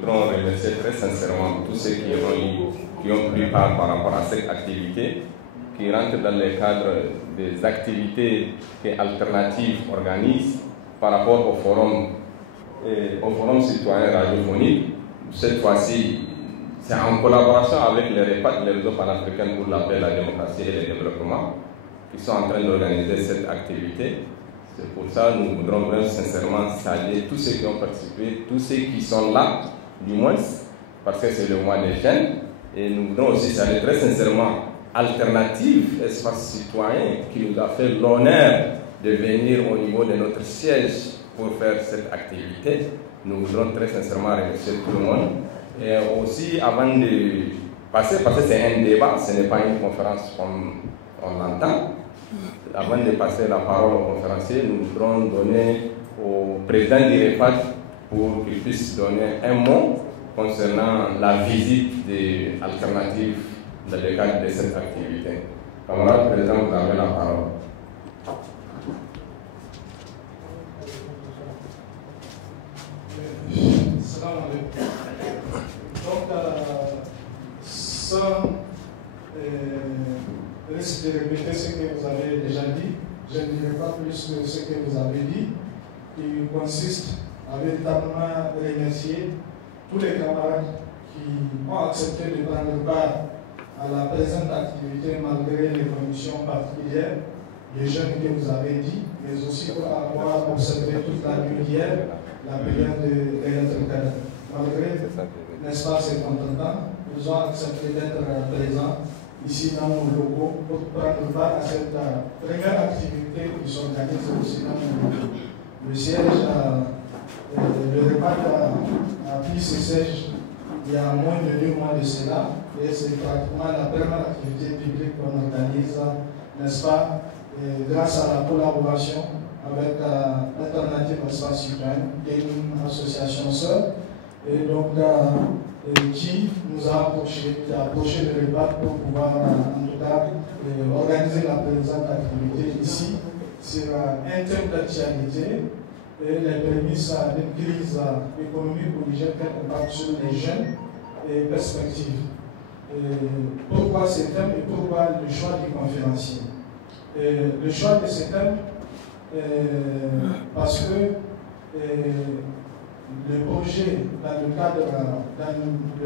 voudrons remercier très sincèrement tous ceux qui ont pris part par rapport à cette activité, qui rentre dans le cadre des activités que Alternative organise par rapport au forum citoyen radiophonique. Cette fois-ci, c'est en collaboration avec les REPAD, les réseaux panafricains pour la paix, la démocratie et le développement, qui sont en train d'organiser cette activité. C'est pour ça que nous voudrons vraiment sincèrement saluer tous ceux qui ont participé, tous ceux qui sont là, du moins, parce que c'est le mois des jeunes. Et nous voudrons aussi saluer très sincèrement Alternative, espace citoyen, qui nous a fait l'honneur de venir au niveau de notre siège pour faire cette activité. Nous voudrons très sincèrement remercier tout le monde. Et aussi, avant de passer, parce que c'est un débat, ce n'est pas une conférence comme on l'entend, avant de passer la parole au conférencier, nous voudrons donner au président du REPAD pour qu'il puisse donner un mot concernant la visite des alternatives dans le cadre de cette activité. Camarade président, vous avez la parole. Salam alaikum. Donc, sans risque de répéter ce que vous avez déjà dit, je ne dirai pas plus que ce que vous avez dit, qui consiste à véritablement remercier tous les camarades qui ont accepté de prendre part à la présente activité malgré les conditions particulières, les jeunes que vous avez dit, mais aussi pour avoir observé toute la nuit d'hier, la période de l'être. Malgré, n'est-ce pas, ces contentants, ils ont accepté d'être présents ici dans nos locaux pour prendre part à cette première activité qui s'organise aussi dans nos locaux. Le siège, le REPAD a pris ce siège il y a moins de 2 mois de cela, et c'est pratiquement la première activité publique qu'on organise, n'est-ce pas, grâce à la collaboration avec Alternative Espace Citoyen, qui est une association seule, et donc qui nous a approché, qui a approché le REPAD pour pouvoir en tout cas organiser la présente activité ici sur un thème d'actualité et les prémices d'une crise économique au Niger qui impacte sur les jeunes et perspectives. Pourquoi ces thèmes et pourquoi le choix du conférencier? Le choix de ces thèmes, parce que le projet, dans le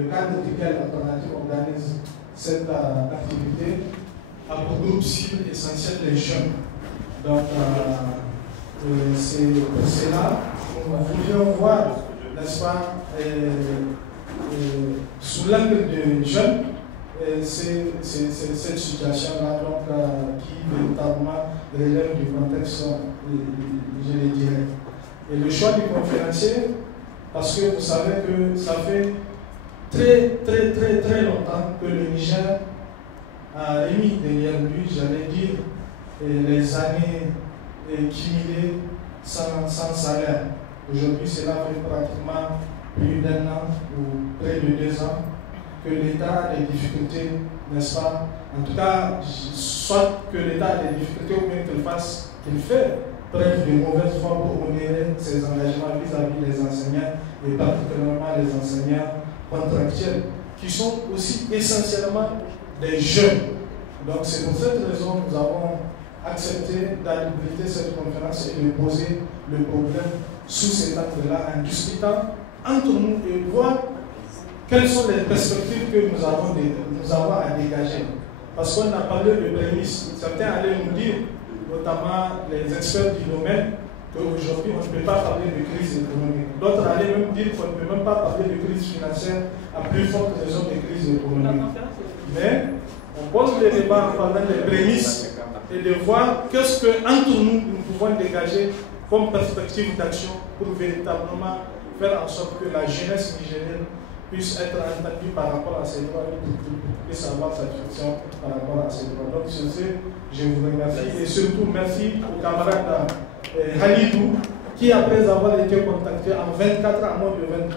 cadre duquel Alternative organise cette activité, a pour groupe cible essentiel les jeunes. Donc, c'est pour cela que nous voulions voir, n'est-ce pas, sous l'angle des jeunes, cette situation-là, qui véritablement relève du contexte, je le dirais. Et le choix du conférencier, parce que vous savez que ça fait très longtemps que le Niger a remis derrière lui, j'allais dire, les années cumulées sans salaire. Aujourd'hui, cela fait pratiquement plus d'1 an ou près de 2 ans que l'État a des difficultés, n'est-ce pas? En tout cas, soit que l'État a des difficultés ou bien qu'il fait preuve de mauvaise foi pour honorer ses engagements vis-à-vis des enseignants et particulièrement les enseignants contractuels qui sont aussi essentiellement des jeunes. Donc c'est pour cette raison que nous avons accepté d'abriter cette conférence et de poser le problème sous cet angle-là en discutant entre nous et voir quelles sont les perspectives que nous avons à dégager. Parce qu'on a parlé de prémices. Certains allaient nous dire, notamment les experts du domaine, qu'aujourd'hui on ne peut pas parler de crise économique. D'autres allaient même dire qu'on ne peut même pas parler de crise financière à plus forte raison de crise économique. Mais on pose le débat en parlant des prémices et de voir qu'est-ce qu'entre nous pouvons dégager comme perspective d'action pour véritablement faire en sorte que la jeunesse nigérienne puisse être entendue par rapport à ses droits et puisse avoir satisfaction par rapport à ses droits. Donc sur ce, je vous remercie et surtout merci au camarade Halidou qui, après avoir été contacté en 24 heures,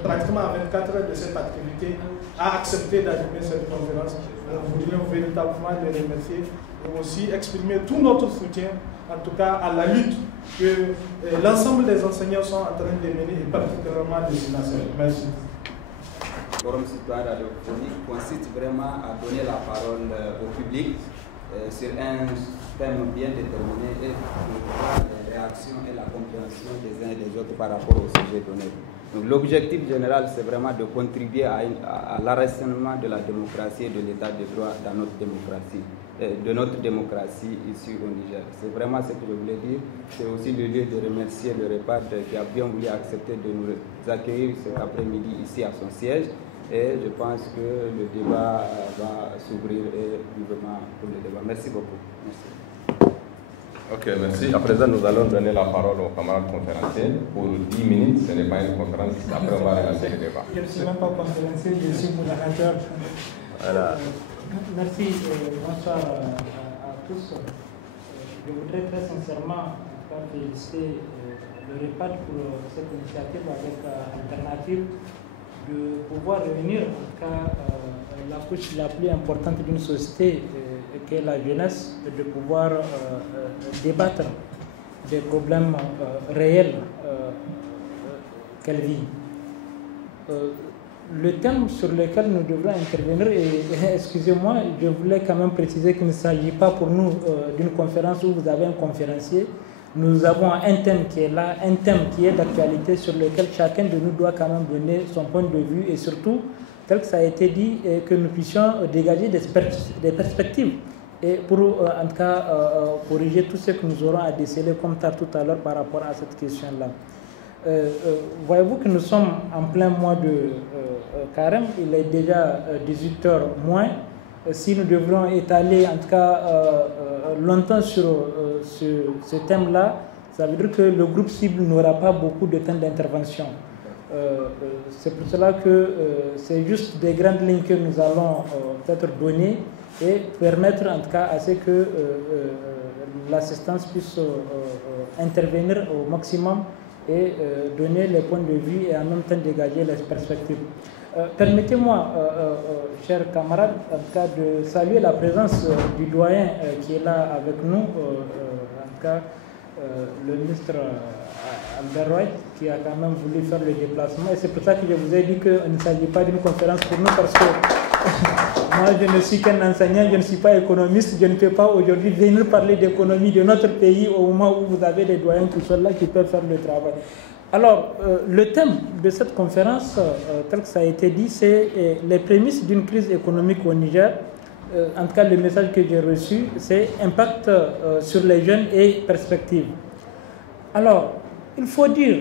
pratiquement à 24 heures de cette activité, a accepté d'animer cette conférence. Nous voudrions véritablement les remercier et aussi exprimer tout notre soutien, en tout cas à la lutte que l'ensemble des enseignants sont en train de mener et particulièrement des enseignants. Merci. Forum citoyen radiophonique consiste vraiment à donner la parole au public sur un thème bien déterminé et voir les réactions et la compréhension des uns et des autres par rapport au sujet donné. Donc l'objectif général, c'est vraiment de contribuer à l'enracinement de la démocratie et de l'état de droit dans notre démocratie, ici au Niger. C'est vraiment ce que je voulais dire. C'est aussi le lieu de remercier le REPAD qui a bien voulu accepter de nous accueillir cet après-midi ici à son siège. Et je pense que le débat va s'ouvrir vivement pour le débat. Merci beaucoup. Merci. Ok, merci. À présent, nous allons donner la parole aux camarades conférenciers pour 10 minutes. Ce n'est pas une conférence. Après, on va relancer le débat. Je ne suis même pas conférencier, je suis modérateur. Voilà. Merci. Bonsoir à tous. Je voudrais très sincèrement féliciter le REPAD pour cette initiative avec Alternative de pouvoir réunir en tout cas la couche la plus importante d'une société qui est la jeunesse, de pouvoir débattre des problèmes réels qu'elle vit. Le thème sur lequel nous devrons intervenir, et excusez-moi, je voulais quand même préciser qu'il ne s'agit pas pour nous d'une conférence où vous avez un conférencier. Nous avons un thème qui est là, un thème qui est d'actualité sur lequel chacun de nous doit quand même donner son point de vue et surtout, tel que ça a été dit, que nous puissions dégager des perspectives et pour en tout cas corriger tout ce que nous aurons à déceler comme tard tout à l'heure par rapport à cette question-là. Voyez-vous que nous sommes en plein mois de carême, il est déjà 18h moins. Si nous devrons étaler en tout cas longtemps sur ce thème-là, ça veut dire que le groupe cible n'aura pas beaucoup de temps d'intervention. C'est pour cela que c'est juste des grandes lignes que nous allons peut-être donner et permettre en tout cas à ce que l'assistance puisse intervenir au maximum et donner les points de vue et en même temps dégager les perspectives. Permettez-moi, chers camarades, en tout cas, de saluer la présence du doyen qui est là avec nous, en tout cas le ministre Albert Wright, qui a quand même voulu faire le déplacement. Et c'est pour ça que je vous ai dit qu'il ne s'agit pas d'une conférence pour nous, parce que moi, je ne suis qu'un enseignant, je ne suis pas économiste, je ne peux pas aujourd'hui venir parler d'économie de notre pays au moment où vous avez des doyens qui sont là, qui peuvent faire le travail. Alors, le thème de cette conférence, tel que ça a été dit, c'est les prémices d'une crise économique au Niger. En tout cas, le message que j'ai reçu, c'est impact sur les jeunes et perspectives. Alors, il faut dire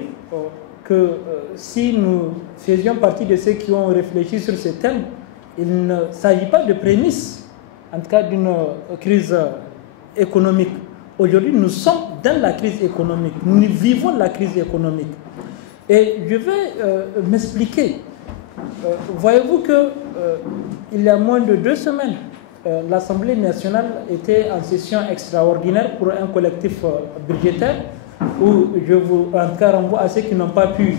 que si nous faisions partie de ceux qui ont réfléchi sur ce thème, il ne s'agit pas de prémices, en tout cas d'une crise économique. Aujourd'hui, nous sommes dans la crise économique. Nous vivons la crise économique. Et je vais m'expliquer. Voyez-vous qu'il y a moins de 2 semaines, l'Assemblée nationale était en session extraordinaire pour un collectif budgétaire où je vous en tout cas renvoie à ceux qui n'ont pas pu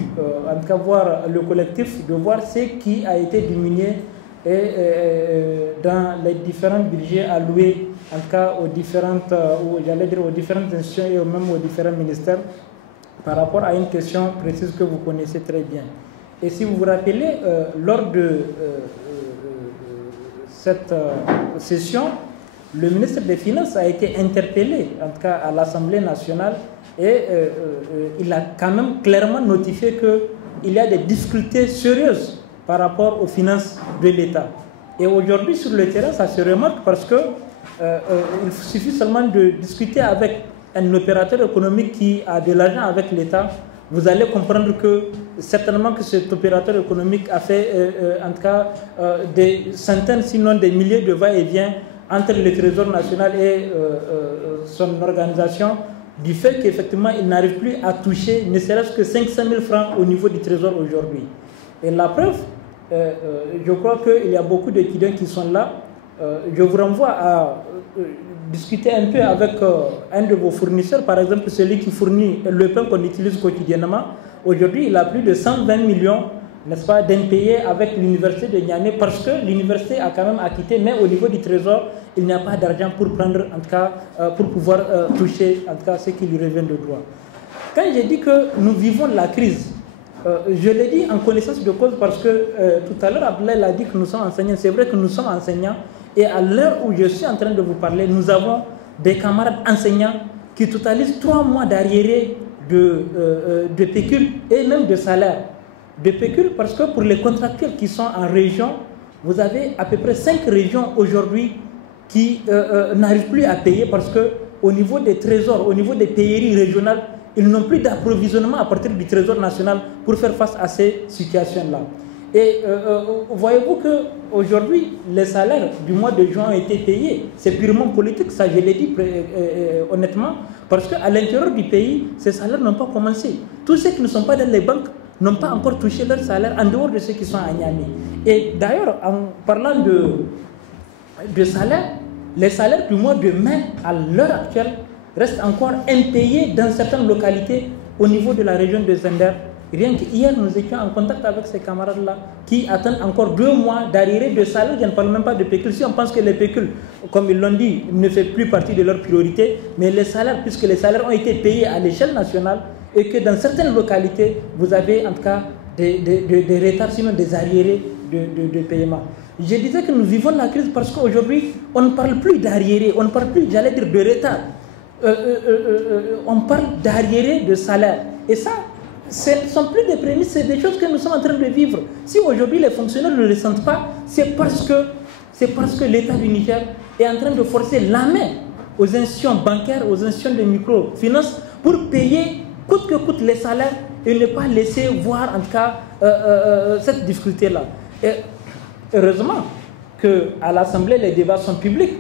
en tout cas voir le collectif, de voir ce qui a été diminué dans les différents budgets alloués en tout cas aux différentes, aux différentes institutions et même aux différents ministères par rapport à une question précise que vous connaissez très bien. Et si vous vous rappelez, lors de cette session, le ministre des Finances a été interpellé, en tout cas à l'Assemblée nationale, et il a quand même clairement notifié qu'il y a des difficultés sérieuses par rapport aux finances de l'État. Et aujourd'hui, sur le terrain, ça se remarque parce que il suffit seulement de discuter avec un opérateur économique qui a de l'argent avec l'État. Vous allez comprendre que certainement que cet opérateur économique a fait en tout cas des centaines, sinon des milliers de va-et-vient entre le Trésor national et son organisation, du fait qu'effectivement il n'arrive plus à toucher ne serait-ce que 500 000 francs au niveau du Trésor aujourd'hui. Et la preuve, je crois qu'il y a beaucoup d'étudiants qui sont là. Je vous renvoie à discuter un peu avec un de vos fournisseurs, par exemple celui qui fournit le pain qu'on utilise quotidiennement. Aujourd'hui, il a plus de 120 millions, n'est-ce pas, d'impayés avec l'université de Niamey, parce que l'université a quand même acquitté, mais au niveau du trésor, il n'y a pas d'argent pour prendre, en tout cas, pour pouvoir toucher, en tout cas, ce qui lui revient de droit. Quand j'ai dit que nous vivons la crise, je l'ai dit en connaissance de cause parce que tout à l'heure, Abdoulaye l'a dit que nous sommes enseignants. C'est vrai que nous sommes enseignants. Et à l'heure où je suis en train de vous parler, nous avons des camarades enseignants qui totalisent 3 mois d'arriérés de pécule et même de salaire. De pécule parce que pour les contractuels qui sont en région, vous avez à peu près 5 régions aujourd'hui qui n'arrivent plus à payer parce qu'au niveau des trésors, au niveau des payeries régionales, ils n'ont plus d'approvisionnement à partir du trésor national pour faire face à ces situations-là. Et voyez-vous qu'aujourd'hui, les salaires du mois de juin ont été payés. C'est purement politique, ça je l'ai dit honnêtement, parce qu'à l'intérieur du pays, ces salaires n'ont pas commencé. Tous ceux qui ne sont pas dans les banques n'ont pas encore touché leur salaire en dehors de ceux qui sont à Niamey. Et d'ailleurs, en parlant de salaire, les salaires du mois de mai à l'heure actuelle restent encore impayés dans certaines localités au niveau de la région de Zender. Rien qu'hier, nous étions en contact avec ces camarades-là qui attendent encore 2 mois d'arriérés de salaire. Je ne parle même pas de pécule. Si on pense que les pécules, comme ils l'ont dit, ne fait plus partie de leur priorité, mais les salaires, puisque les salaires ont été payés à l'échelle nationale et que dans certaines localités, vous avez en tout cas des retards, sinon des arriérés de paiement. Je disais que nous vivons la crise parce qu'aujourd'hui, on ne parle plus d'arriérés, on ne parle plus, j'allais dire, de retard. On parle d'arriérés de salaire. Et ça, ce ne sont plus des prémices, c'est des choses que nous sommes en train de vivre. Si aujourd'hui les fonctionnaires ne le ressentent pas, c'est parce que l'État du Niger est en train de forcer la main aux institutions bancaires, aux institutions de microfinance pour payer coûte que coûte les salaires et ne pas laisser voir en tout cas cette difficulté-là. Et heureusement qu'à l'Assemblée, les débats sont publics.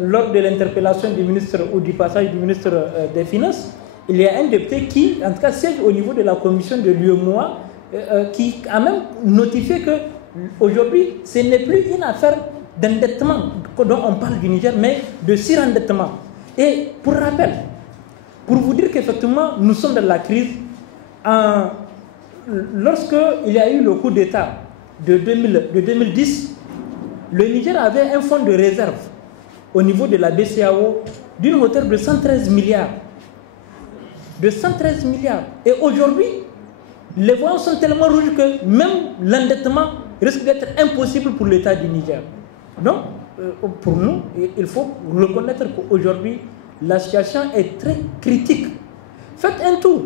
Lors de l'interpellation du ministre ou du passage du ministre des Finances, il y a un député qui, en tout cas, siège au niveau de la commission de l'UEMOA, qui a même notifié qu'aujourd'hui, ce n'est plus une affaire d'endettement dont on parle du Niger, mais de surendettement. Et pour rappel, pour vous dire qu'effectivement, nous sommes dans la crise, lorsqu'il y a eu le coup d'État de 2010, le Niger avait un fonds de réserve au niveau de la BCEAO d'une hauteur de 113 milliards. De 113 milliards. Et aujourd'hui, les voyants sont tellement rouges que même l'endettement risque d'être impossible pour l'État du Niger. Donc, pour nous, il faut reconnaître qu'aujourd'hui, la situation est très critique. Faites un tour.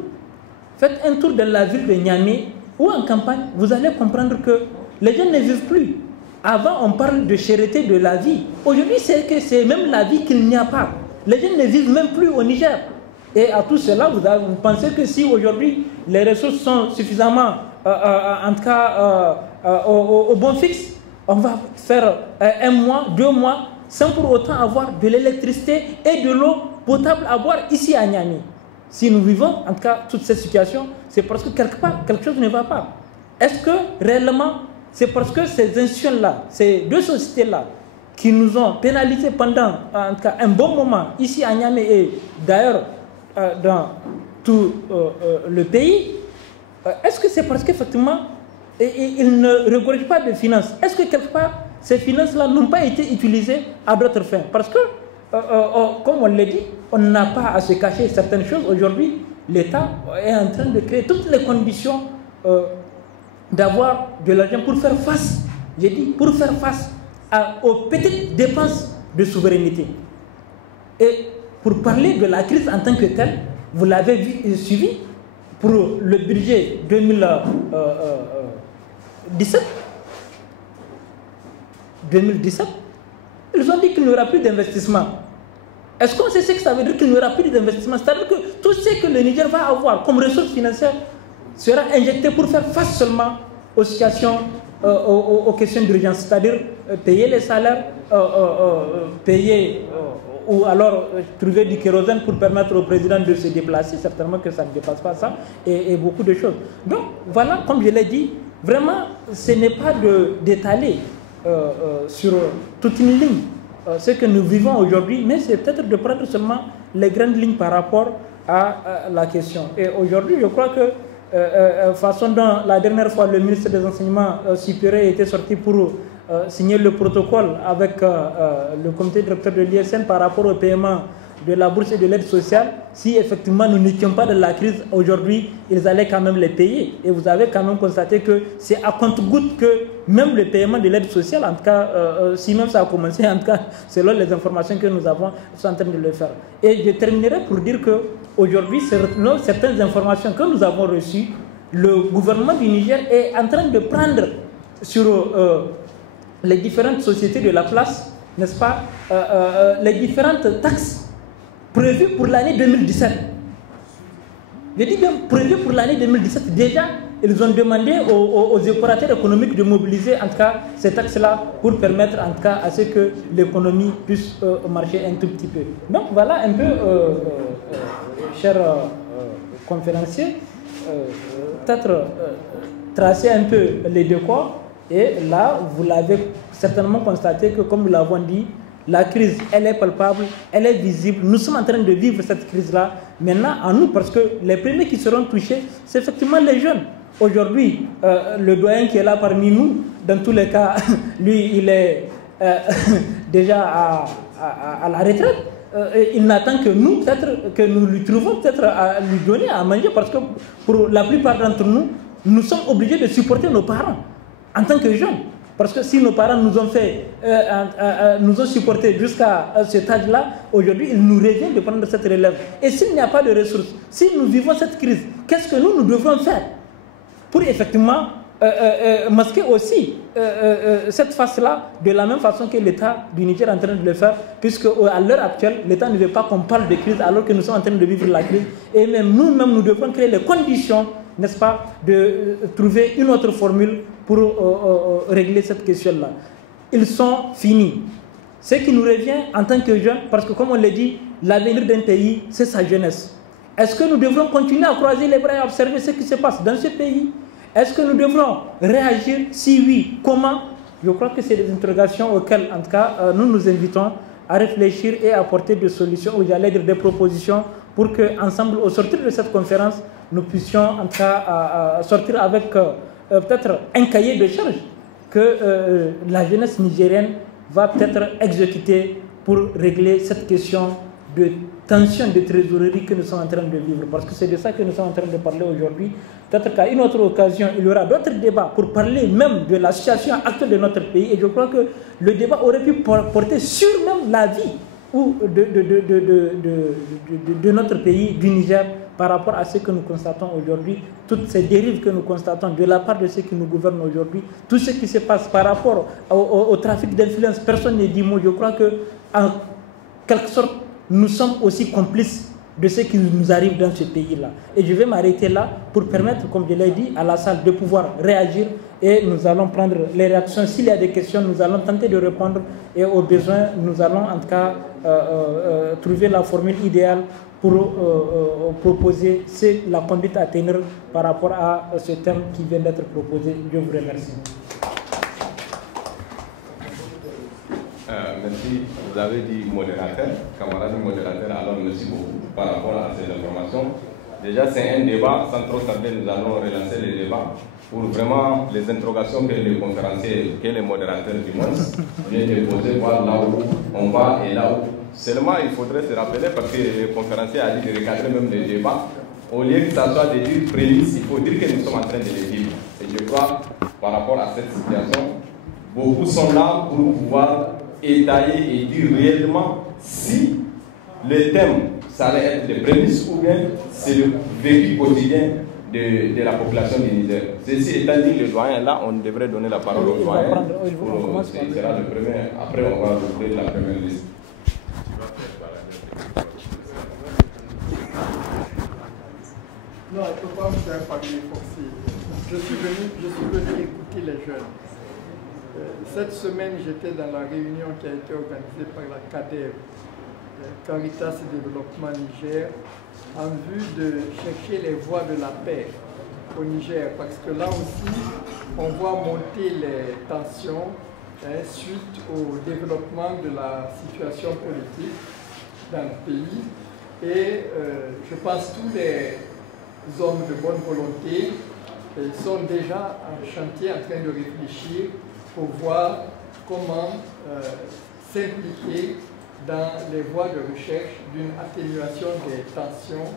Faites un tour dans la ville de Niamey ou en campagne, vous allez comprendre que les gens ne vivent plus. Avant, on parle de cherté de la vie. Aujourd'hui, c'est même la vie qu'il n'y a pas. Les gens ne vivent même plus au Niger. Et à tout cela, vous pensez que si aujourd'hui les ressources sont suffisamment, en tout cas, au bon fixe, on va faire 1 mois, 2 mois, sans pour autant avoir de l'électricité et de l'eau potable à boire ici à Niamey. Si nous vivons, en tout cas, toute cette situation, c'est parce que quelque part, quelque chose ne va pas. Est-ce que réellement, c'est parce que ces institutions-là, ces 2 sociétés-là, qui nous ont pénalisés pendant, en tout cas, un bon moment ici à Niamey et d'ailleurs dans tout le pays, est-ce que c'est parce qu'effectivement, ils ne regorgent pas de finances? Est-ce que quelque part, ces finances-là n'ont pas été utilisées à d'autres fins? Parce que, comme on l'a dit, on n'a pas à se cacher certaines choses. Aujourd'hui, l'État est en train de créer toutes les conditions d'avoir de l'argent pour faire face, j'ai dit, pour faire face aux petites dépenses de souveraineté. Et pour parler de la crise en tant que telle, vous l'avez suivi pour le budget 2017. Ils ont dit qu'il n'y aura plus d'investissement. Est-ce qu'on sait ce que ça veut dire qu'il n'y aura plus d'investissement? C'est-à-dire que tout ce que le Niger va avoir comme ressources financières sera injecté pour faire face seulement aux situations, aux questions d'urgence, c'est-à-dire payer les salaires, payer ou alors trouver du kérosène pour permettre au président de se déplacer, certainement que ça ne dépasse pas ça, et beaucoup de choses. Donc voilà, comme je l'ai dit, vraiment, ce n'est pas d'étaler sur toute une ligne ce que nous vivons aujourd'hui, mais c'est peut-être de prendre seulement les grandes lignes par rapport à la question. Et aujourd'hui, je crois que façon dont la dernière fois le ministre des Enseignements supérieurs était sorti pour signer le protocole avec le comité directeur de l'ISN par rapport au paiement de la bourse et de l'aide sociale, si effectivement nous n'étions pas dans la crise aujourd'hui, ils allaient quand même les payer. Et vous avez quand même constaté que c'est à compte-gouttes que même le paiement de l'aide sociale, en tout cas, si même ça a commencé, en tout cas, selon les informations que nous avons, ils sont en train de le faire. Et je terminerai pour dire qu'aujourd'hui, selon certaines informations que nous avons reçues, le gouvernement du Niger est en train de prendre sur les différentes sociétés de la place, n'est-ce pas, les différentes taxes prévues pour l'année 2017. Je dis bien prévues pour l'année 2017. Déjà, ils ont demandé aux opérateurs économiques de mobiliser en tout cas ces taxes-là pour permettre en tout cas à ce que l'économie puisse marcher un tout petit peu. Donc voilà un peu, chers conférenciers, peut-être tracer un peu les décors. Et là, vous l'avez certainement constaté que, comme nous l'avons dit, la crise, elle est palpable, elle est visible. Nous sommes en train de vivre cette crise-là. Maintenant, à nous, parce que les premiers qui seront touchés, c'est effectivement les jeunes. Aujourd'hui, le doyen qui est là parmi nous, dans tous les cas, lui, il est déjà à la retraite. Il n'attend que nous, peut-être, que nous lui trouvons peut-être à lui donner à manger, parce que pour la plupart d'entre nous, nous sommes obligés de supporter nos parents en tant que jeunes. Parce que si nos parents nous ont fait, nous ont supportés jusqu'à ce stade-là, aujourd'hui, il nous revient de prendre cette relève. Et s'il n'y a pas de ressources, si nous vivons cette crise, qu'est-ce que nous devrons faire pour effectivement masquer aussi cette face-là de la même façon que l'État du Niger est en train de le faire, puisque à l'heure actuelle, l'État ne veut pas qu'on parle de crise alors que nous sommes en train de vivre la crise. Et même nous-mêmes, nous devons créer les conditions, n'est-ce pas, de trouver une autre formule pour régler cette question-là. Ils sont finis. Ce qui nous revient en tant que jeunes, parce que comme on l'a dit, l'avenir d'un pays, c'est sa jeunesse. Est-ce que nous devrons continuer à croiser les bras et observer ce qui se passe dans ce pays? Est-ce que nous devrons réagir? Si oui, comment? Je crois que c'est des interrogations auxquelles, en tout cas, nous nous invitons à réfléchir et à apporter des solutions, ou j'allais dire des propositions, pour qu'ensemble, au sortir de cette conférence, nous puissions, en tout cas, sortir avec peut-être un cahier de charges que la jeunesse nigérienne va peut-être exécuter pour régler cette question de tension de trésorerie que nous sommes en train de vivre. Parce que c'est de ça que nous sommes en train de parler aujourd'hui. Peut-être qu'à une autre occasion, il y aura d'autres débats pour parler même de la situation actuelle de notre pays. Et je crois que le débat aurait pu porter sur même la vie de notre pays, du Niger, par rapport à ce que nous constatons aujourd'hui, toutes ces dérives que nous constatons de la part de ceux qui nous gouvernent aujourd'hui, tout ce qui se passe par rapport au trafic d'influence, personne ne dit mot. Je crois que, en quelque sorte, nous sommes aussi complices de ce qui nous arrive dans ce pays-là. Et je vais m'arrêter là pour permettre, comme je l'ai dit, à la salle de pouvoir réagir, et nous allons prendre les réactions. S'il y a des questions, nous allons tenter de répondre, et au besoin, nous allons en tout cas trouver la formule idéale pour proposer la conduite à tenir par rapport à ce thème qui vient d'être proposé. Je vous remercie. Merci. Vous avez dit modérateur, camarade modérateur, alors merci beaucoup par rapport à ces informations. Déjà, c'est un débat, sans trop tarder, nous allons relancer le débat pour vraiment les interrogations que les conférenciers, que les modérateurs du monde viennent de poser, voir là où on va et là où. Seulement, il faudrait se rappeler, parce que le conférencier a dit de recadrer même les débats, au lieu que ça soit de dire prémices, il faut dire que nous sommes en train de les vivre. Et je crois, par rapport à cette situation, beaucoup sont là pour pouvoir étayer et dire réellement si le thème, ça allait être des prémices ou bien c'est le vécu quotidien de la population du Niger. Ceci étant dit, le doyen là, on devrait donner la parole au doyen. Il sera le premier, après on va ouvrir la première liste. Non, il ne faut pas me faire parler forcé. Je suis venu écouter les jeunes. Cette semaine, j'étais dans la réunion qui a été organisée par la CADEV, Caritas Développement Niger, en vue de chercher les voies de la paix au Niger, parce que là aussi, on voit monter les tensions suite au développement de la situation politique dans le pays. Et je pense que tous les hommes de bonne volonté sont déjà en chantier, en train de réfléchir pour voir comment s'impliquer dans les voies de recherche d'une atténuation des tensions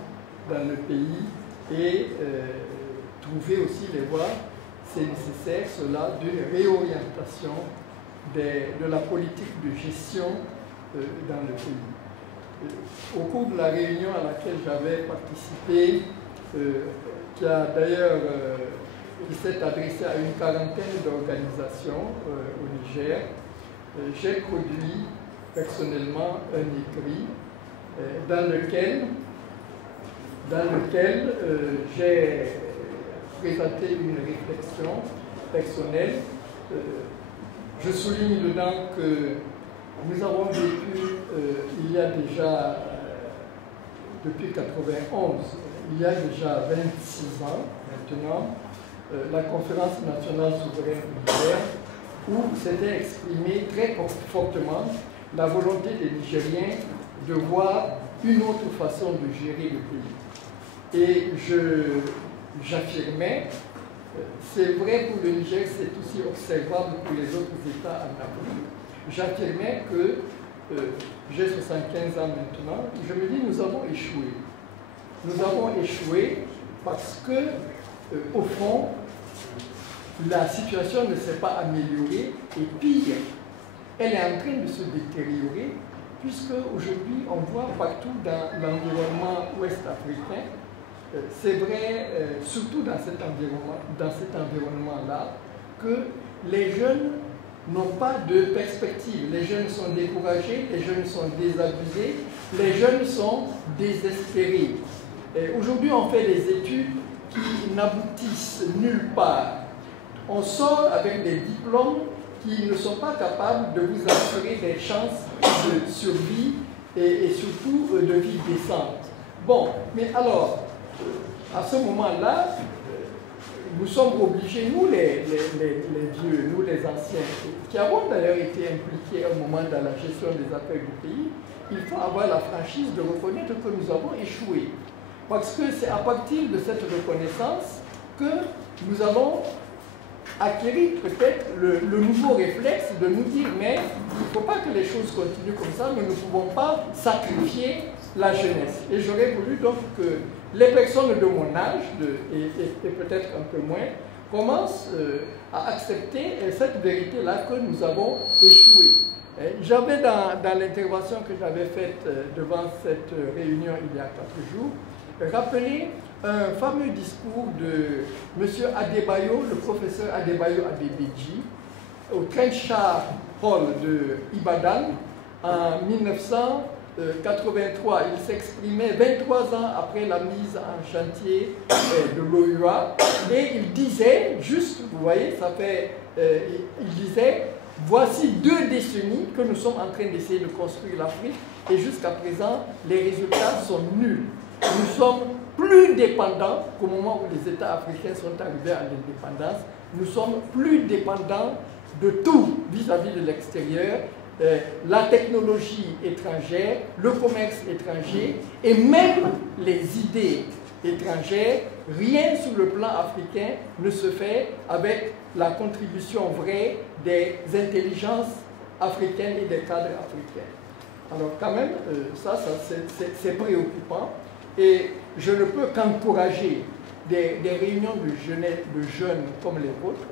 dans le pays et trouver aussi les voies, c'est nécessaire, cela, d'une réorientation de la politique de gestion dans le pays. Au cours de la réunion à laquelle j'avais participé, qui a d'ailleurs qui s'est adressée à une quarantaine d'organisations au Niger, j'ai produit personnellement un écrit dans lequel j'ai présenté une réflexion personnelle. Je souligne dedans que nous avons vécu il y a déjà, depuis 1991, il y a déjà 26 ans maintenant, la conférence nationale souveraine du Niger, où s'était exprimée très fortement la volonté des Nigériens de voir une autre façon de gérer le pays. Et j'affirmais, c'est vrai pour le Niger, c'est aussi observable pour les autres États en Afrique, j'affirmais que j'ai 75 ans maintenant, je me dis nous avons échoué. Nous avons échoué parce que, au fond, la situation ne s'est pas améliorée et pire, elle est en train de se détériorer puisque aujourd'hui on voit partout dans l'environnement ouest africain, c'est vrai, surtout dans cet environnement-là, que les jeunes n'ont pas de perspective. Les jeunes sont découragés, les jeunes sont désabusés, les jeunes sont désespérés. Aujourd'hui, on fait des études qui n'aboutissent nulle part. On sort avec des diplômes qui ne sont pas capables de vous assurer des chances de survie et surtout de vie décente. Bon, mais alors, à ce moment-là, nous sommes obligés, nous les vieux, nous les anciens, qui avons d'ailleurs été impliqués un moment dans la gestion des affaires du pays, il faut avoir la franchise de reconnaître que nous avons échoué. Parce que c'est à partir de cette reconnaissance que nous allons acquérir peut-être le nouveau réflexe de nous dire mais il ne faut pas que les choses continuent comme ça, nous ne pouvons pas sacrifier la jeunesse. Et j'aurais voulu donc que les personnes de mon âge, et peut-être un peu moins, commencent à accepter cette vérité-là que nous avons échoué. J'avais dans l'intervention que j'avais faite devant cette réunion il y a 4 jours, rappelé un fameux discours de M. Adebayo, le professeur Adebayo Adebeji, au Crenshaw Hall de Ibadan en 1983. Il s'exprimait 23 ans après la mise en chantier de l'OUA et il disait, juste, vous voyez, ça fait, il disait, voici 2 décennies que nous sommes en train d'essayer de construire l'Afrique et jusqu'à présent, les résultats sont nuls. Nous sommes plus dépendants qu'au moment où les États africains sont arrivés à l'indépendance. Nous sommes plus dépendants de tout vis-à-vis de l'extérieur, la technologie étrangère, le commerce étranger et même les idées étrangères. Rien sur le plan africain ne se fait avec la contribution vraie des intelligences africaines et des cadres africains. Alors quand même, ça c'est préoccupant. Et je ne peux qu'encourager des réunions de jeunes comme les vôtres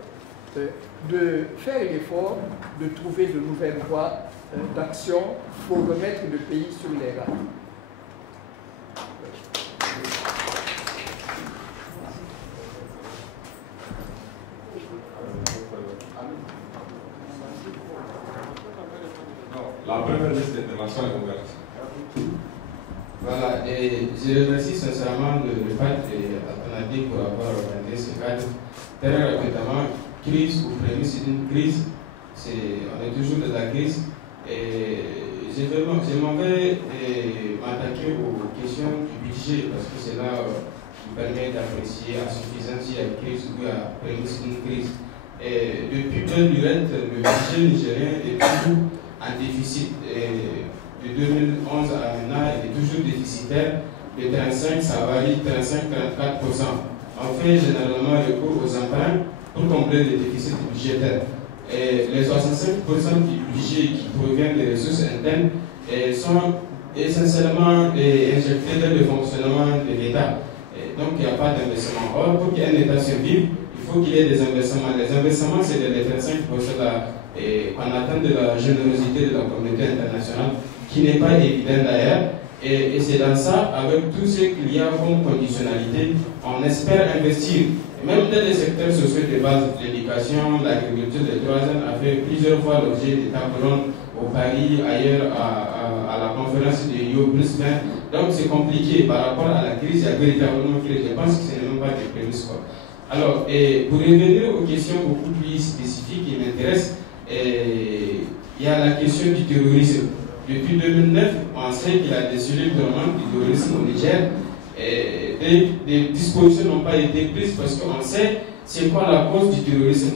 de faire l'effort de trouver de nouvelles voies d'action pour remettre le pays sur les rails. La première liste d'intervention est ouverte. Voilà, et je remercie sincèrement le FAD et Alternative pour avoir organisé ce cadre. Très rapidement, crise ou prémisse d'une crise, on est toujours dans la crise. Et je m'en vais m'attaquer aux questions du budget parce que c'est là qui permet d'apprécier à suffisance s'il y a une crise ou à prémisse d'une crise. Et depuis bonne lurette, le budget nigérien est toujours en déficit. Et de 2011 à maintenant, il est toujours déficitaire. De 35, ça varie 35-34%. On fait généralement recours aux emprunts pour combler les déficits budgétaires. Et les 65% du budget qui provient des ressources internes sont essentiellement injectés dans le fonctionnement de l'État. Donc il n'y a pas d'investissement. Or, pour qu'un État survive, il faut qu'il y ait des investissements. Les investissements, c'est des personnes qui possèdent qu'on attend de la générosité de la communauté internationale, qui n'est pas évident d'ailleurs. Et c'est dans ça, avec tout ce qu'il y a comme conditionnalité, on espère investir. Même dans les secteurs sociaux de base, l'éducation, l'agriculture, le troisième a fait plusieurs fois l'objet des tables rondes au Paris, ailleurs à la conférence de Rio plus 20. Donc c'est compliqué par rapport à la crise, il y a véritablement une crise. Je pense que ce n'est même pas des prémices. Alors, pour revenir aux questions beaucoup plus spécifiques qui m'intéressent, il y a la question du terrorisme. Depuis 2009, on sait qu'il y a des cellules dormantes du terrorisme au Niger. Des dispositions n'ont pas été prises parce qu'on sait c'est quoi la cause du terrorisme,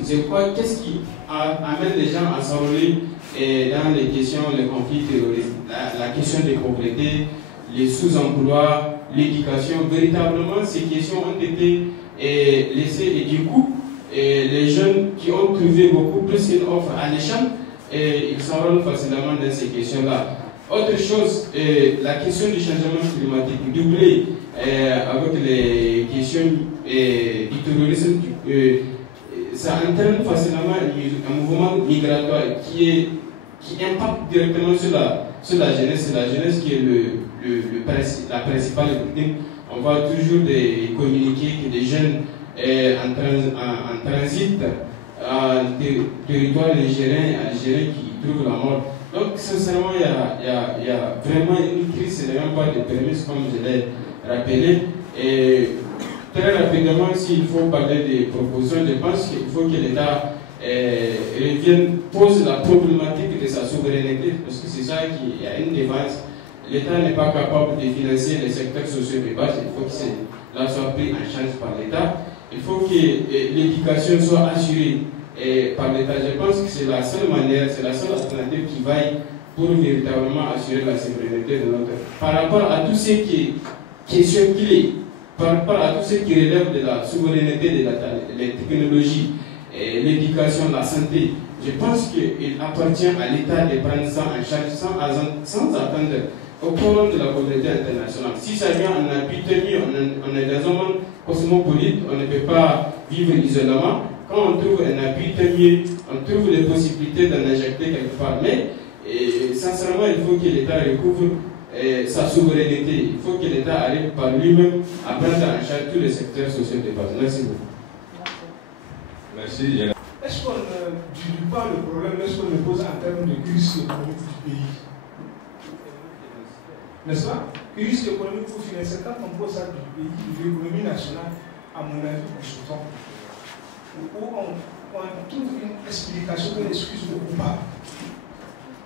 qu'est-ce qui amène les gens à s'enrôler dans les questions, les conflits terroristes, la question des pauvretés, les sous-emplois, l'éducation. Véritablement, ces questions ont été laissées et du coup, les jeunes qui ont trouvé beaucoup plus une offre alléchante, ils s'enrôlent facilement dans ces questions-là. Autre chose, la question du changement climatique, doublée avec les questions du terrorisme, ça entraîne facilement un mouvement migratoire qui impacte directement sur la jeunesse. C'est la jeunesse qui est la principale victime. On voit toujours des communiqués que des jeunes en transit en territoire algérien qui trouvent la mort. Donc, sincèrement, il y a vraiment une crise, ce n'est même pas de permis, comme je l'ai rappelé. Et très rapidement, s'il faut parler des propositions, je pense qu'il faut que l'État revienne, pose la problématique de sa souveraineté, parce que c'est ça qu'il y a une défense. L'État n'est pas capable de financer les secteurs sociaux de base, il faut que cela soit pris en charge par l'État. Il faut que l'éducation soit assurée par l'État. Je pense que c'est la seule manière, c'est la seule alternative qui vaille pour véritablement assurer la sécurité de notre. Par rapport à tout ce qui est question clé, par rapport à tout ce qui relève de la souveraineté de les technologies, l'éducation, la santé, je pense qu'il appartient à l'État de prendre ça en charge sans attendre au problème de la communauté internationale. Si ça vient en appui, on est dans un monde cosmopolite, on ne peut pas vivre isolément. Quand on trouve un appui, on trouve les possibilités d'en injecter quelque part. Mais sincèrement, il faut que l'État recouvre sa souveraineté. Il faut que l'État arrive par lui-même à prendre en charge tous les secteurs sociaux de base. Merci beaucoup. Merci. Est-ce qu'on ne dit pas le problème, est-ce qu'on le pose en termes de crise économique du pays? N'est-ce pas? Crise économique ou financière, quand on pose ça du pays, de l'économie nationale, à mon avis, on sous-entend. Où on trouve une explication, une excuse de coupable.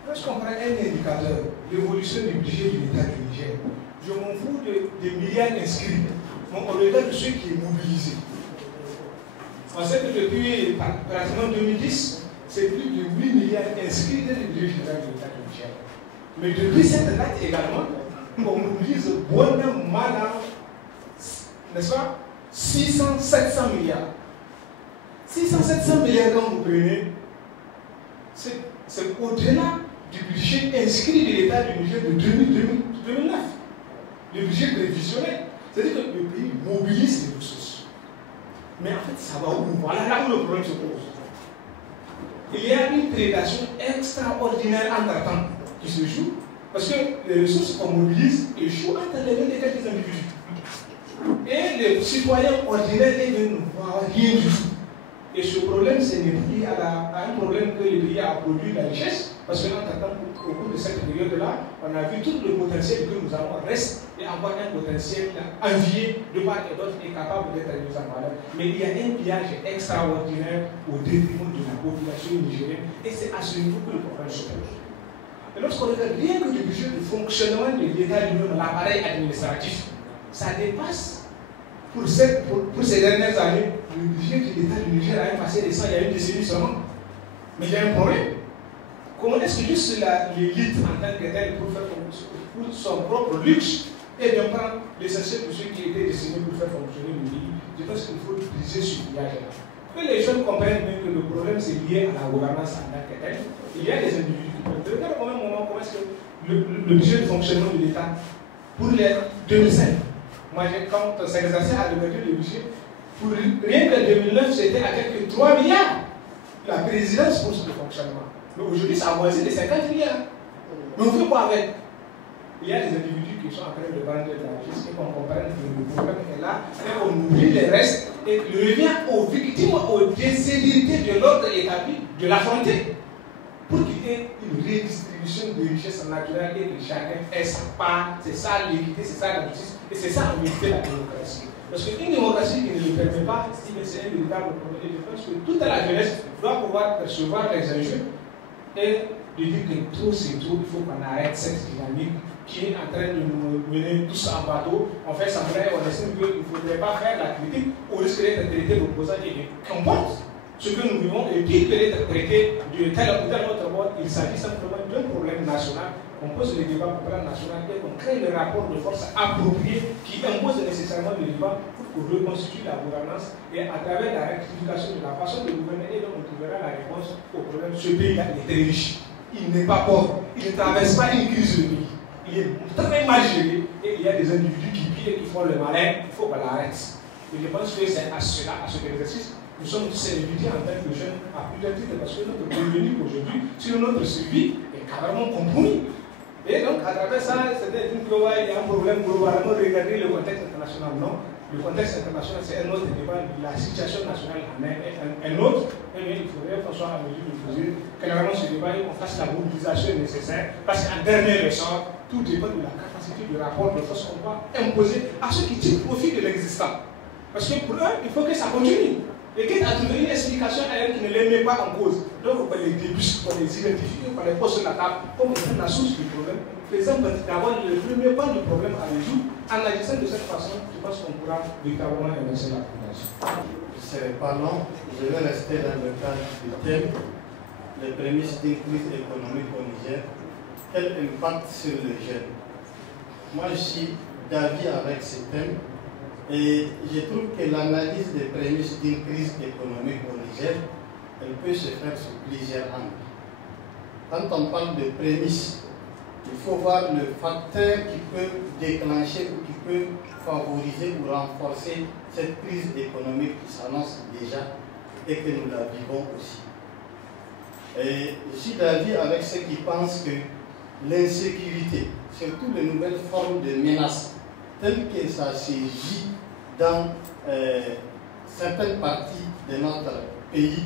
Lorsqu'on prend un indicateur, l'évolution du budget de l'État du Niger, je m'en fous des milliards inscrits, mais on regarde de ce qui est mobilisé. On sait que depuis pratiquement 2010, c'est plus de 8 milliards inscrits dans le budget général de l'État du Niger. Mais depuis cette date également, on mobilise bonnement, malin, n'est-ce pas, 600-700 milliards. 600-700 milliards quand vous prenez, c'est au-delà du budget inscrit de l'État du Niger de 2009. Le budget prévisionnel. C'est-à-dire que le pays mobilise les ressources. Mais en fait, ça va où? Voilà là où le problème se pose. Il y a une prédation extraordinaire entre-temps qui se joue, parce que les ressources qu'on mobilise échouent entre les mains de quelques individus. Et les citoyens ordinaires ne voient rien du tout. Et ce problème, ce n'est plus lié à un problème que le pays a produit la richesse, parce qu'entre-temps, au cours de cette période-là, on a vu tout le potentiel que nous avons reste et encore un potentiel envié de part et d'autre et capable d'être mis en valeur. Mais il y a un pillage extraordinaire au détriment de la population nigérienne et c'est à ce niveau que le problème se pose. Et lorsqu'on regarde rien que le budget de fonctionnement de l'État lui-même, l'appareil administratif, ça dépasse pour ces dernières années le budget de l'État du Niger a un passé récent, il y a une décennie seulement. Mais il y a un problème. Comment est-ce que juste l'élite en tant que telle pour son propre luxe et bien prendre l'essentiel de ceux qui étaient destinés pour faire fonctionner le pays? Je pense qu'il faut briser ce pillage-là. que les jeunes comprennent bien que le problème c'est lié à la gouvernance en tant que telle. Il y a des individus qui peuvent. Regarde au même moment comment est-ce que le budget de fonctionnement de l'État pour les 2005. Moi, quand on s'est exercé à regarder le budget, pour rien que 2009, c'était à quelques 3 milliards. La présidence pour ce fonctionnement. Mais aujourd'hui, ça a avoisine les 50 milliards. Mais on fait quoi avec? Il y a des individus qui sont en train de vendre de la justice et qu'on comprenne que le problème est là, et on oublie les restes et revient aux victimes, aux déséquilibres de l'ordre établi, de l'affronter, pour qu'il y ait une redistribution de richesses naturelles et que chacun ait sa part. C'est ça l'équité, c'est ça la justice, et c'est ça en vérité la démocratie. Parce qu'une démocratie qui ne le permet pas, c'est un véritable problème. Et je pense que toute la jeunesse doit pouvoir percevoir les enjeux et de dire que trop c'est trop, il faut qu'on arrête cette dynamique qui est en train de nous mener tous en bateau. On fait semblant, on estime qu'il ne faudrait pas faire la critique au risque d'être traité d'opposant et de qu'importe ce que nous vivons et puis que d'être traité de tel ou tel autre mode. Il s'agit simplement d'un problème national. On pose le débat au plan national et on crée le rapport de force approprié qui impose nécessairement le débat pour qu'on reconstitue la gouvernance et à travers la rectification de la façon de gouverner, et donc on trouvera la réponse au problème. Ce pays-là est très riche. Il n'est pas pauvre. Il ne traverse pas une crise de pays. Il est très mal géré et il y a des individus qui pillent et qui font le malin. Il faut qu'on l'arrête. Et je pense que c'est à cela, à cet exercice, nous sommes tous invités en tant que jeunes à plusieurs titres parce que notre devenir aujourd'hui, sur notre survie, est carrément compromis. Et donc, à travers ça, c'est une globale, il y a un problème globalement. Regardez le contexte international. Non, le contexte international, c'est un autre débat. La situation nationale en est un autre. Et bien, il faudrait qu'on soit en mesure de poser clairement ce débat et qu'on fasse la mobilisation nécessaire. Parce qu'en dernier ressort, tout dépend de la capacité du rapport de force qu'on va imposer à ceux qui tirent profit de l'existant. Parce que pour eux, il faut que ça continue. Et quitte à trouver une explication à eux qui ne les met pas en cause. Donc, on les débusque, on les identifie, on les pose sur la table, comme on fait la source du problème. Faisant d'abord le premier point du problème à résoudre. En agissant de cette façon, je pense qu'on pourra véritablement inverser la population. C'est parlant, je vais rester dans le cadre du thème, les prémices d'une crise économique au Niger. Quel impact sur les jeunes? Moi, je suis d'avis avec ce thème. Et je trouve que l'analyse des prémices d'une crise économique au Niger, elle peut se faire sous plusieurs angles. Quand on parle de prémices, il faut voir le facteur qui peut déclencher ou qui peut favoriser ou renforcer cette crise économique qui s'annonce déjà et que nous la vivons aussi. Et je suis d'avis avec ceux qui pensent que l'insécurité, surtout les nouvelles formes de menaces, telles que ça s'agit dans certaines parties de notre pays,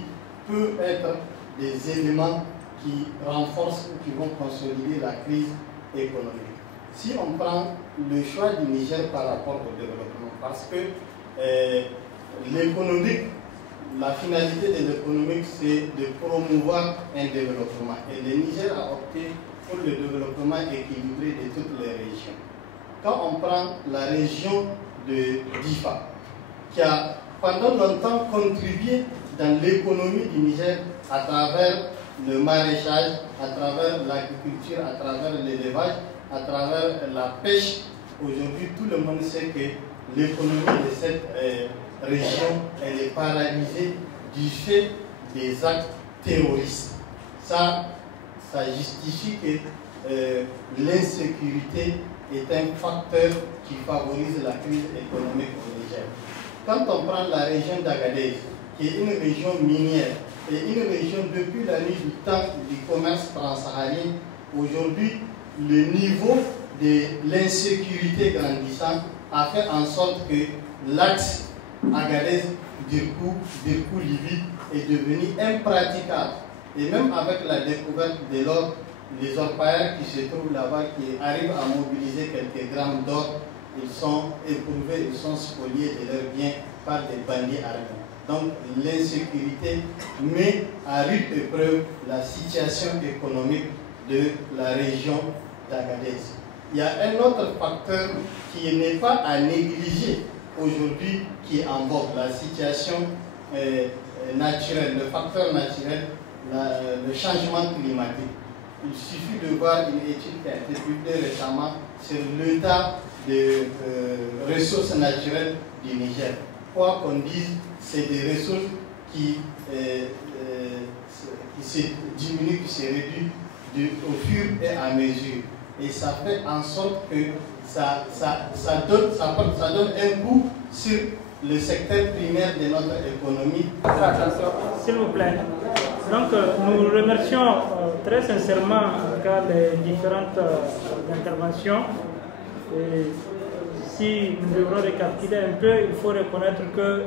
peut être des éléments qui renforcent ou qui vont consolider la crise économique. Si on prend le choix du Niger par rapport au développement, parce que l'économique, la finalité de l'économique, c'est de promouvoir un développement. Et le Niger a opté pour le développement équilibré de toutes les régions. Quand on prend la région de Difa, qui a pendant longtemps contribué dans l'économie du Niger à travers le maraîchage, à travers l'agriculture, à travers l'élevage, à travers la pêche. Aujourd'hui, tout le monde sait que l'économie de cette région, elle est paralysée du fait des actes terroristes. Ça justifie que l'insécurité est un facteur qui favorise la crise économique au Niger. Quand on prend la région d'Agadez, qui est une région minière, et une région depuis la nuit du temps du commerce transsaharien, aujourd'hui, le niveau de l'insécurité grandissant a fait en sorte que l'axe Agadez-Dirkou-Libye est devenu impraticable. Et même avec la découverte de l'or, les orpailleurs qui se trouvent là-bas, qui arrivent à mobiliser quelques grammes d'or, ils sont éprouvés, ils sont spoliés de leurs biens par des bandits armés. Donc l'insécurité met à rude épreuve la situation économique de la région d'Agadez. Il y a un autre facteur qui n'est pas à négliger aujourd'hui, qui est en vogue, la situation naturelle, le facteur naturel, le changement climatique. Il suffit de voir une étude qui a été publiée récemment sur l'état des ressources naturelles du Niger. Quoi qu'on dise, c'est des ressources qui se diminue, qui se réduit au fur et à mesure. Et ça fait en sorte que ça donne un coup sur le secteur primaire de notre économie. S'il vous plaît. Donc, nous remercions très sincèrement en tout cas, les différentes interventions. Et si nous devons récapituler un peu, il faut reconnaître que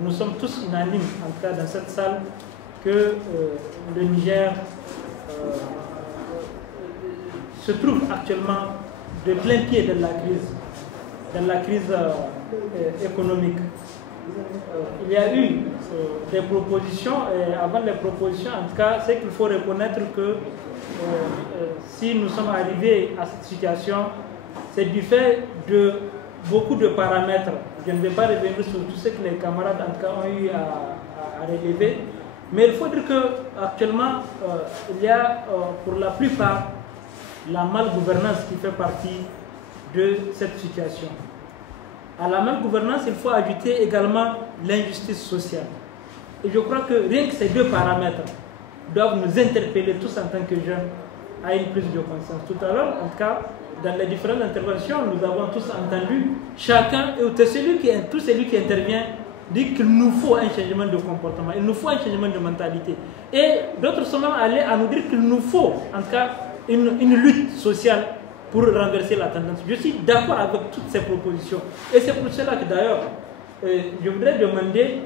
nous sommes tous unanimes, en tout cas dans cette salle, que le Niger se trouve actuellement de plein pied dans la crise économique. Il y a eu des propositions, et avant les propositions, en tout cas, c'est qu'il faut reconnaître que si nous sommes arrivés à cette situation, c'est du fait de beaucoup de paramètres. Je ne vais pas revenir sur tout ce que les camarades en tout cas, ont eu à relever, mais il faut dire qu'actuellement, il y a pour la plupart la malgouvernance qui fait partie de cette situation. À la malgouvernance, il faut ajouter également l'injustice sociale. Et je crois que rien que ces deux paramètres doivent nous interpeller tous en tant que jeunes à une prise de conscience. Tout à l'heure, en tout cas, dans les différentes interventions, nous avons tous entendu chacun, et tout celui qui intervient, dit qu'il nous faut un changement de comportement, il nous faut un changement de mentalité. Et d'autres sont même allés à nous dire qu'il nous faut, en tout cas, une lutte sociale pour renverser la tendance. Je suis d'accord avec toutes ces propositions. Et c'est pour cela que d'ailleurs, je voudrais demander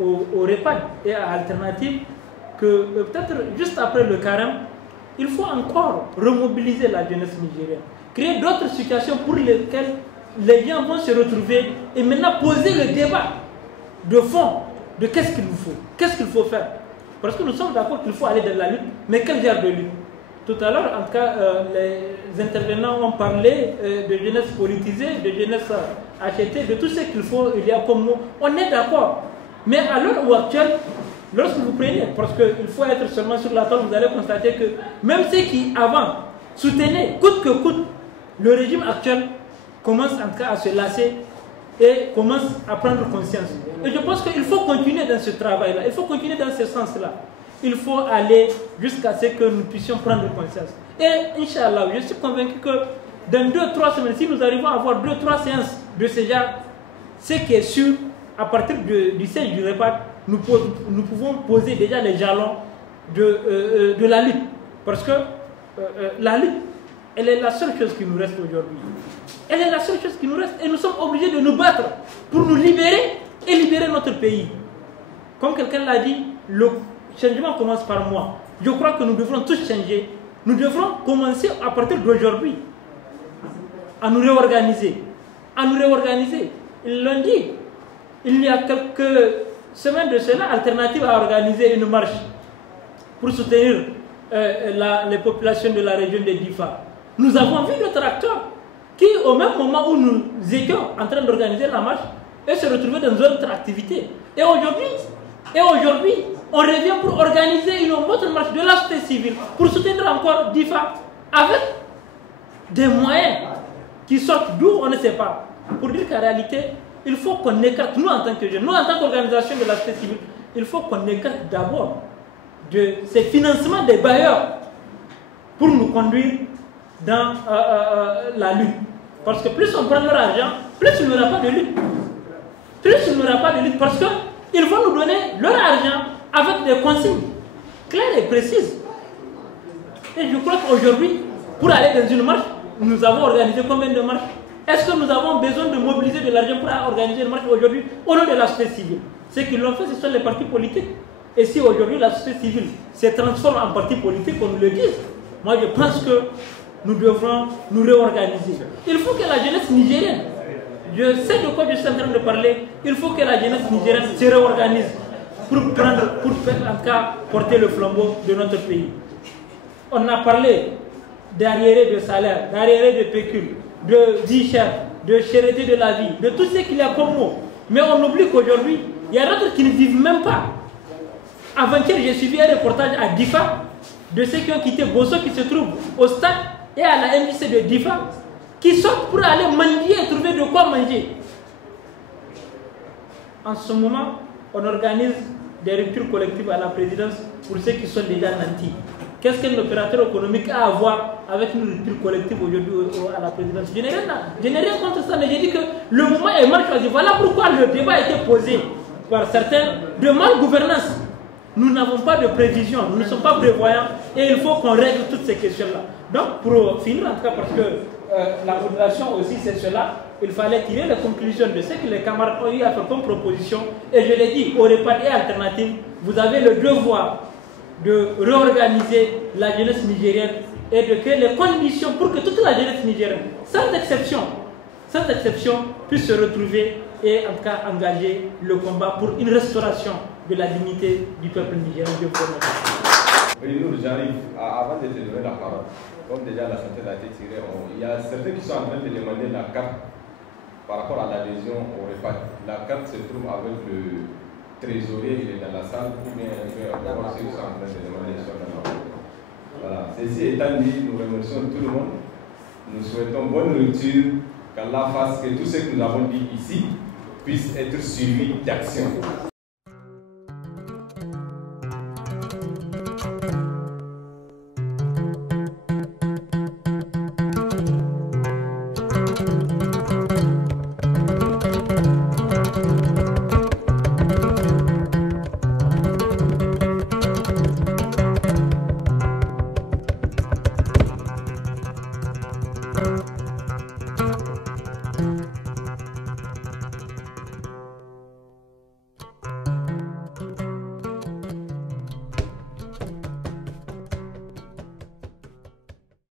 au REPAD et à Alternative que peut-être juste après le carême, il faut encore remobiliser la jeunesse nigérienne, créer d'autres situations pour lesquelles les gens vont se retrouver et maintenant poser le débat de fond de qu'est-ce qu'il nous faut, qu'est-ce qu'il faut faire. Parce que nous sommes d'accord qu'il faut aller dans la lutte, mais quel genre de lutte? Tout à l'heure, en tout cas, les intervenants ont parlé de jeunesse politisée, de jeunesse achetée, de tout ce qu'il faut, il y a comme mot. On est d'accord. Mais à l'heure actuelle, lorsque vous prenez, parce qu'il faut être seulement sur la table, vous allez constater que même ceux qui avant soutenaient coûte que coûte le régime actuel commence en tout cas à se lasser et commence à prendre conscience. Et je pense qu'il faut continuer dans ce travail-là, il faut continuer dans ce sens-là. Il faut aller jusqu'à ce que nous puissions prendre conscience. Et Inch'Allah, je suis convaincu que dans 2-3 semaines, si nous arrivons à avoir 2-3 séances de ce genre, ce qui est sûr, à partir du siège du REPAD, nous pouvons poser déjà les jalons de la lutte. Parce que la lutte, elle est la seule chose qui nous reste aujourd'hui. Elle est la seule chose qui nous reste. Et nous sommes obligés de nous battre pour nous libérer et libérer notre pays. Comme quelqu'un l'a dit, le changement commence par moi. Je crois que nous devrons tous changer. Nous devrons commencer à partir d'aujourd'hui à nous réorganiser. À nous réorganiser. Ils l'ont dit. Il y a quelques semaines de cela, Alternative a organisé une marche pour soutenir les populations de la région de Difa. Nous avons vu d'autres acteurs qui, au même moment où nous étions en train d'organiser la marche, eux se retrouvaient dans d'autres activités. Et aujourd'hui, on revient pour organiser une autre marche de la société civile pour soutenir encore DIFA avec des moyens qui sortent d'où on ne sait pas. Pour dire qu'en réalité, il faut qu'on écarte, nous en tant que jeunes, nous en tant qu'organisation de la société civile, il faut qu'on écarte d'abord de ces financements des bailleurs pour nous conduire dans la lutte. Parce que plus on prend leur argent, plus il n'y aura pas de lutte. Plus il n'y aura pas de lutte parce qu'ils vont nous donner leur argent avec des consignes claires et précises. Et je crois qu'aujourd'hui, pour aller dans une marche, nous avons organisé combien de marches? Est-ce que nous avons besoin de mobiliser de l'argent pour organiser une marche aujourd'hui au nom de la société civile? Ceux qui l'ont fait, ce sont les partis politiques. Et si aujourd'hui la société civile se transforme en parti politique, qu'on nous le dise, moi je pense que nous devrons nous réorganiser. Il faut que la jeunesse nigérienne, je sais de quoi je suis en train de parler, il faut que la jeunesse nigérienne se réorganise pour faire en cas porter le flambeau de notre pays. On a parlé d'arriérés de salaire, d'arriérés de pécule, de vie chère, de cherté de la vie, de tout ce qu'il y a comme mot. Mais on oublie qu'aujourd'hui, il y a d'autres qui ne vivent même pas. Avant-hier, j'ai suivi un reportage à Difa de ceux qui ont quitté Bosso, qui se trouvent au stade et à la MJC de Difa, qui sortent pour aller mendier et trouver de quoi manger. En ce moment, on organise des ruptures collectives à la présidence pour ceux qui sont déjà nantis. Qu'est-ce qu'un opérateur économique a à voir avec une rupture collective aujourd'hui à la présidence? Je n'ai rien contre ça, mais j'ai dit que le moment est mal choisi. Voilà pourquoi le débat a été posé par certains de mal-gouvernance. Nous n'avons pas de prévision, nous ne sommes pas prévoyants et il faut qu'on règle toutes ces questions-là. Donc, pour finir, en tout cas, parce que la modulation aussi, c'est cela, il fallait tirer les conclusions de ce que les camarades ont eu à faire comme proposition. Et je l'ai dit, au repas et alternative, vous avez le devoir de réorganiser la jeunesse nigérienne et de créer les conditions pour que toute la jeunesse nigérienne, sans exception, puisse se retrouver et en tout cas engager le combat pour une restauration de la dignité du peuple nigérien. Je vous remercie. Oui, nous, j'arrive. Avant de te donner la parole, comme déjà la santé a été tirée, il y a certains qui sont en train de demander la carte par rapport à l'adhésion au repas. La carte se trouve avec le trésorier, il est dans la salle, ou bien ceux qui sont en train de demander sur la parole. Voilà. Ceci étant dit, nous remercions tout le monde. Nous souhaitons bonne rupture, qu'Allah fasse que tout ce que nous avons dit ici puisse être suivi d'action. Thank you.